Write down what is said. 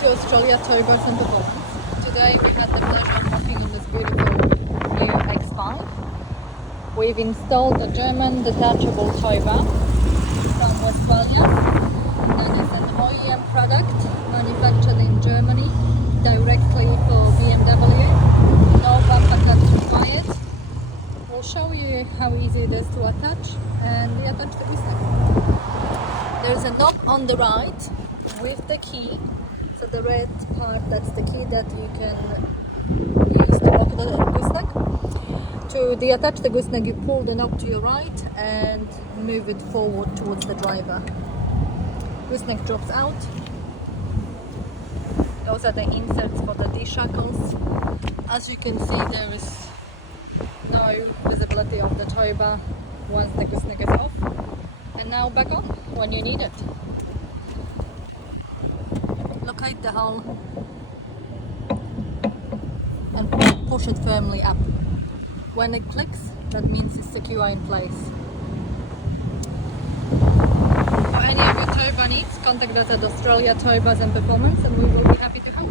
to Australia Towbars Performance. Today we had the pleasure of working on this beautiful new X5. We've installed a German detachable Towbar from Westfalia. That is an OEM product manufactured in Germany directly for BMW. No bumper cuts required. We'll show you how easy it is to attach, and we attach the gooseneck. There's a knob on the right with the key. So the red part, that's the key that you can use to lock the gooseneck. To deattach the gooseneck, you pull the knob to your right and move it forward towards the driver. Gooseneck drops out. Those are the inserts for the D-shackles. As you can see, there is no visibility of the Towbar once the gooseneck is off. And now back on when you need it. Locate the hole and push it firmly up. When it clicks, that means it's secure in place. For any of your Towbar needs, contact us at Australia Towbars Performance and we will be happy to help.